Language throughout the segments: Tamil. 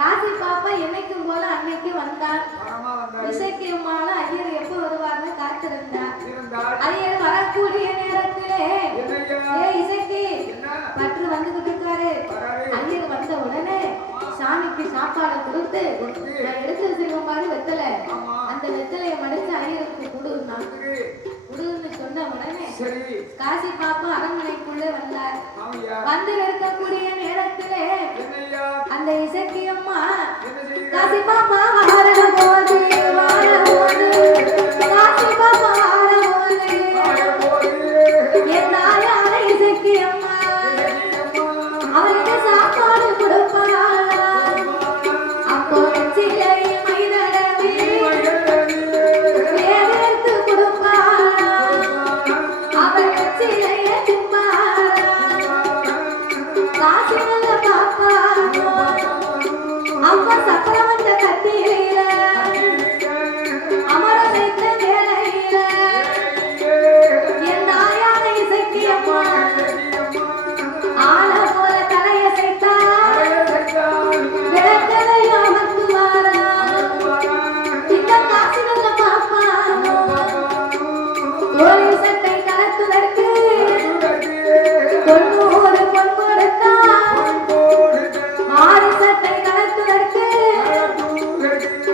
காசி பாப்பா என்னைக்கும் போல அன்னைக்கு வந்தார். இசைக்கியமான ஐயர் எப்ப வருவார்னு காத்திருந்தார். ஐயர் வரக்கூடிய நேரத்திலே இசைக்கு பற்று வந்துகிட்டு இருக்காரு. ஐயர் வந்த உடனே சாமிக்கு சாப்பாடு கொடுத்து நான் எடுத்து வச்சிருக்க மாதிரி வெத்தலை, அந்த வெத்தலையை மடிச்சு ஐயருக்கு கொடுன்னா குடுன்னு சொன்ன உடனே காசி பாப்பா அரண்மனைக்குள்ளே வந்தார். வந்து இருக்கக்கூடிய நேரத்திலே அந்த இசக்கியம்மா காசி பாப்பா வாழ போது காசி பாப்பா வாழ போது என் தாயான இசக்கியம்மா அவருக்கு சாப்பாடு கொடுப்பாளா. அப்போ சிலை மைதடவி வேதத்து கொடுப்பாளா. அவர் சிலைய திம்பாளா. காசி நல்ல பாப்பா அப்பா சக்கரவந்த கத்தியில அமர வைத்த வேலையில என் தாயான இசக்கியம்மா ஆள போல தலையசைத்தா விளக்கதையோ மத்துவாரா. இந்த காசி நல்ல பாப்பா ஒரு சட்டை கலத்துதற்கு 90 பொன் கொடுத்தா. 6 சட்டை கலத்துதற்கு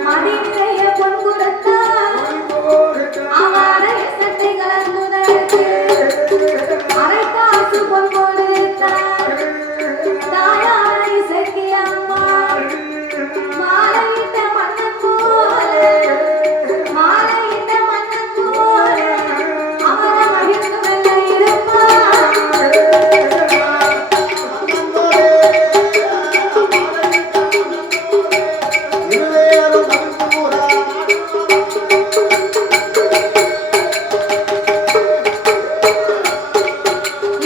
மணி நிறைய பொன் கொடுத்தா. அவரை சட்டை கலந்துதற்கு அரை காசு பொன் கொடுத்தார். தாயான இசக்கியம்மா மாலையிட்ட மன்னன் போல மாலையிட்ட மன்னன் போல அவரை மகிழ்ந்து வெல்ல இருப்பார்.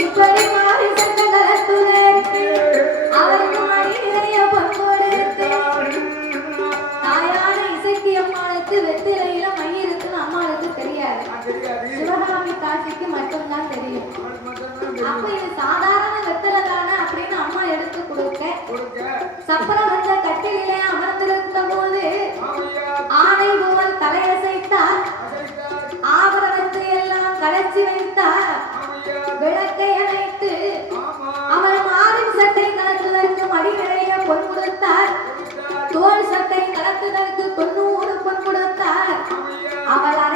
இப்படி மாறி சட்டை கலத்துதற்கு அவருக்கு மணி நிறைய பொன் கொடுத்து. தாயான இசக்கியம்மாளுக்கு வெத்திலையில மை இருக்குன்னு அம்மாளுக்கு தெரியாது. சிவகாமி காட்சிக்கு மட்டும்தான் தெரியும். அப்ப இது சாதாரண வெத்தலை தானே அப்படின்னு அம்மா எடுத்து கொடுக்க சப்பரம் வந்த கட்டிலே அமர்ந்திருந்த போது ஆணை போல் தலையசைத்தார். ஆபரணத்தை எல்லாம் களைச்சி வைத்தார். விளக்கு